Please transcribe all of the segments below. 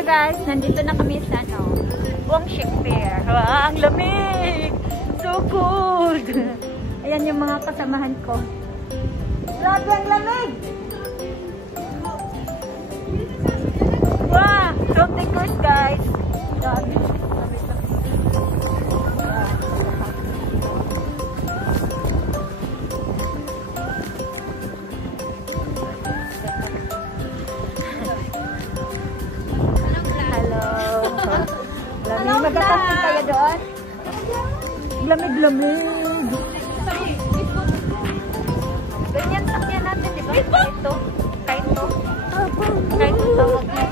Hello guys, nandito na kami sa Wangshik Fair. Wow, ang lamig! So cold! Ayan yung mga kasamahan ko. Grabe ang lamig! Wow! So tickers guys! Grabe. Magkakasin tayo doon. Lamig-lamig. Ganyan sakyan natin, di ba? Kaito. Kaito. Kaito tawag na.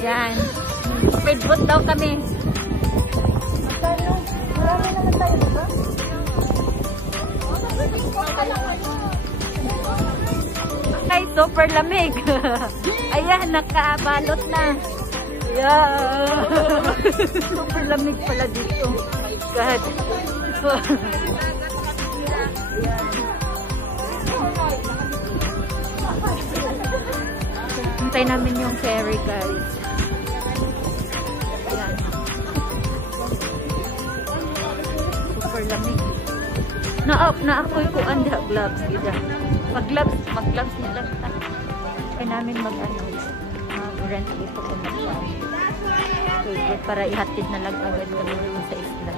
Yan. Speedboat daw kami. Magkano? Marami naman tayo, di ba? Okay, super lamig. Ayan, nakabalot na. Yeah. Super lamig pala dito. Oh my God. Ayan. Hintay namin yung ferry, guys. Ayan. Super lamig. Na-akoy ko ang gloves gida. Mag-gloves na lang tayo. Kaya namin mag-rent dito kung okay, para ihatid na lang agad kami dun sa isla.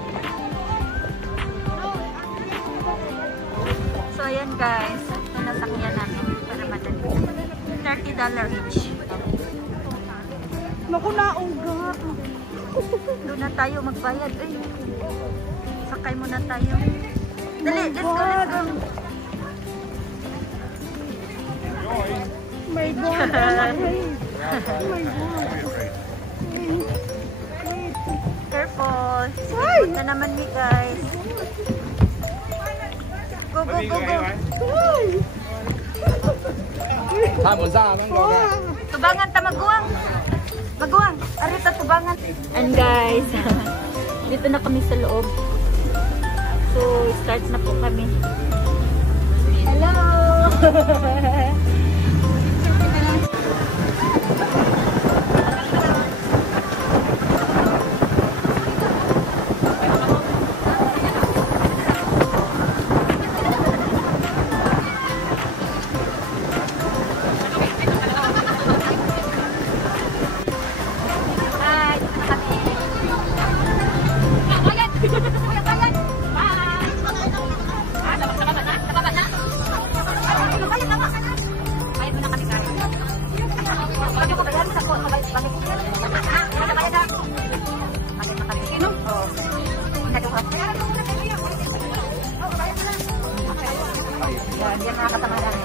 So ayan guys, nasakyan namin para madali. $30 each. Naku na, uga. Doon na tayo magbayad. Ay, sakay muna tayo. Dali, let's go, let's go. My God. Oh my God. Careful. Sipot na naman ni guys. Go, go, go, go. Tubangan ta, maguwang. Maguwang. Arita, tubangan. And guys, dito na kami sa loob. So, start na po kami. Hello! Yan mga kasama namin.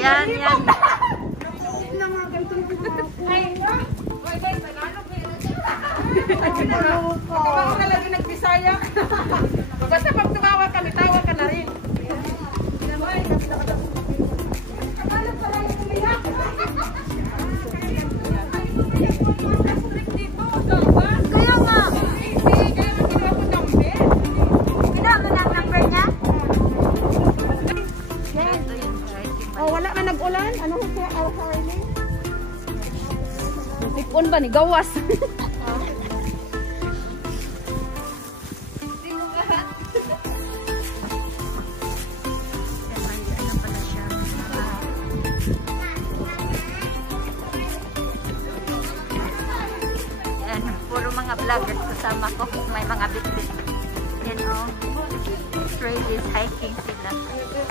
Yan, yan. Tawa ka lagi nagbisaya. Basta pag tumawa kami, tawa ka na rin. Kaya nga. Oh, wala na nag-ulan. Ano siya? Tipon ba ni gawas? Puro mga vloggers kasama ko. May mga bit-bit. Yan o. Travis hiking sila.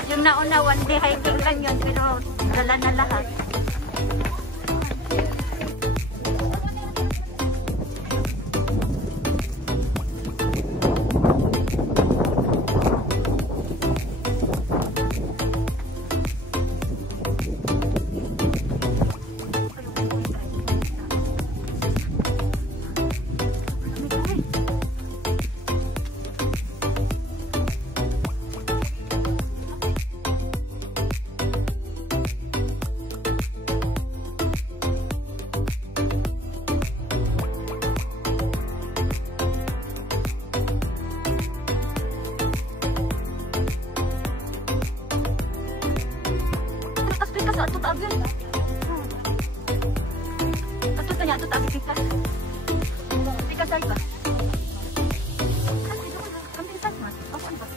Yung nauna, one day hiking lang yun. Pero dala na lahat. niya ito tabi pikas. Pikas ay ba? Ang pikas mas. Ako ano ba?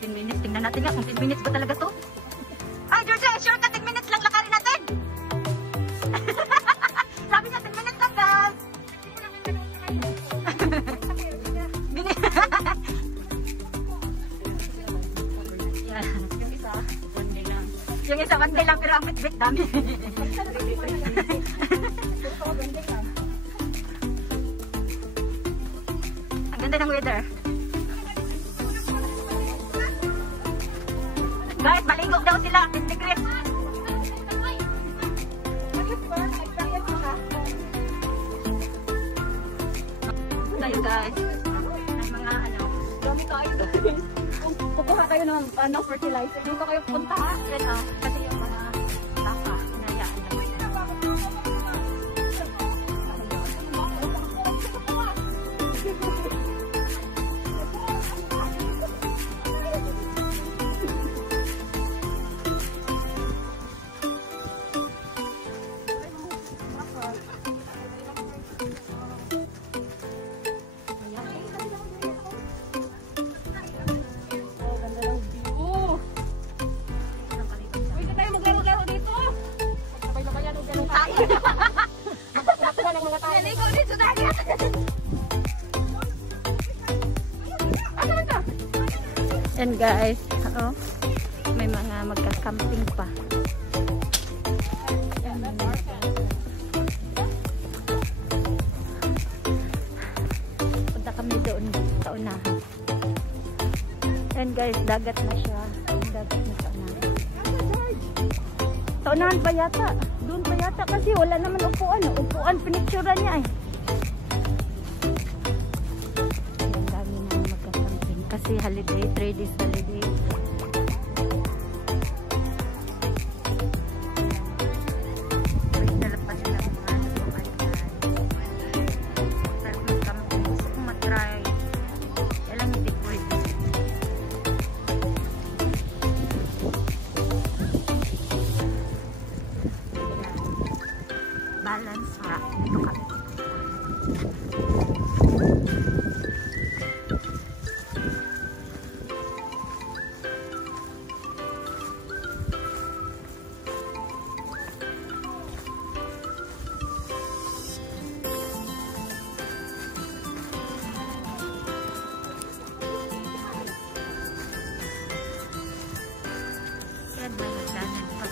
10 minutes. Tingnan natin nga kung 10 minutes ba talaga to. Ay, Georgia, sure ka 10 minutes lang lakarin natin. Sabi niya 10 minutes lang, guys. Yung isa, one day lang, pero ang bit-bit dami. Ang ganda ng weather. Guys, maligo daw sila. 10 degrees. Tayo guys. Ng mga ano. Dami tayo guys. Kukuha kayo ng fertilizer. Doon pa kayo punta ha. Yan o. Kasi yung mga taka. Inayaan lang. And guys, oh, may mga magka-camping pa. Punta kami doon sa unahan. And guys, dagat na siya. Dagat na sa unahan. Sa unahan pa yata. Doon pa yata kasi wala naman upuan. Upuan, pinicturean niya eh. Ang dami na magka-camping. Kasi holiday, 3 days holiday. Balance rock. Ito kami. Yan, may nagdanan pa.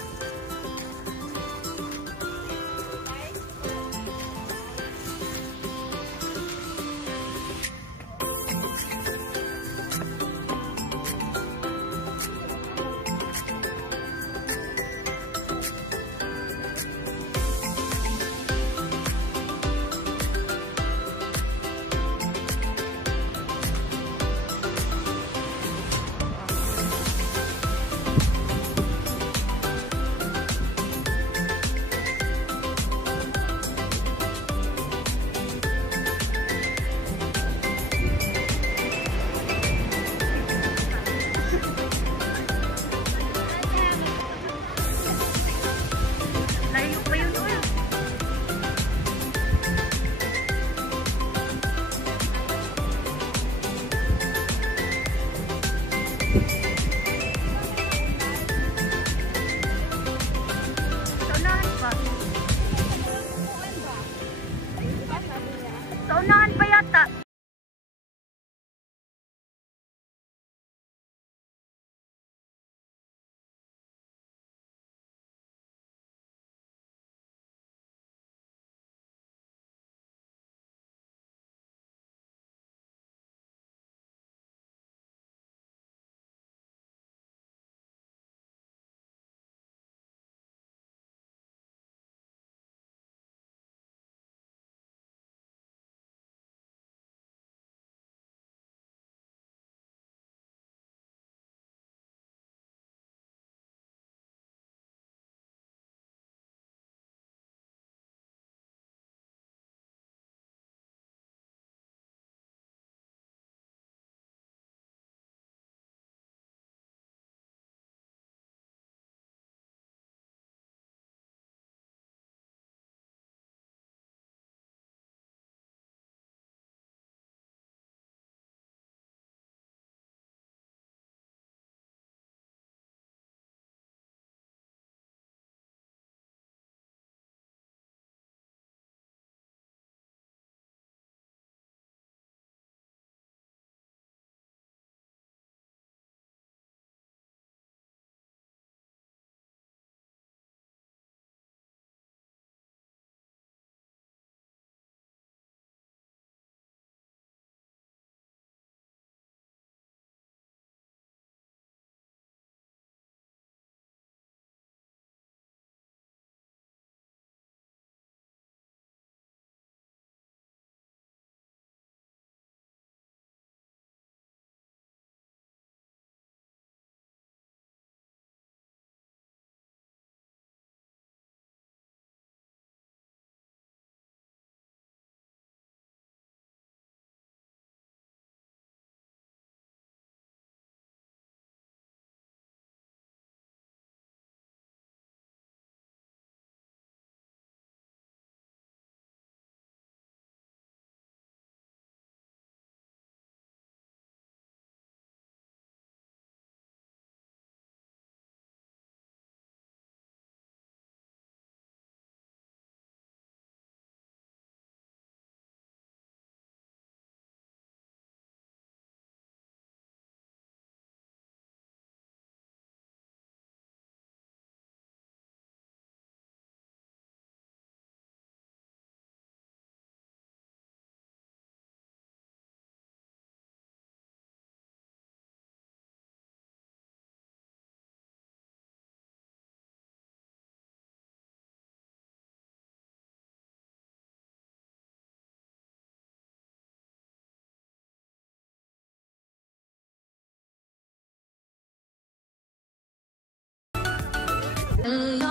The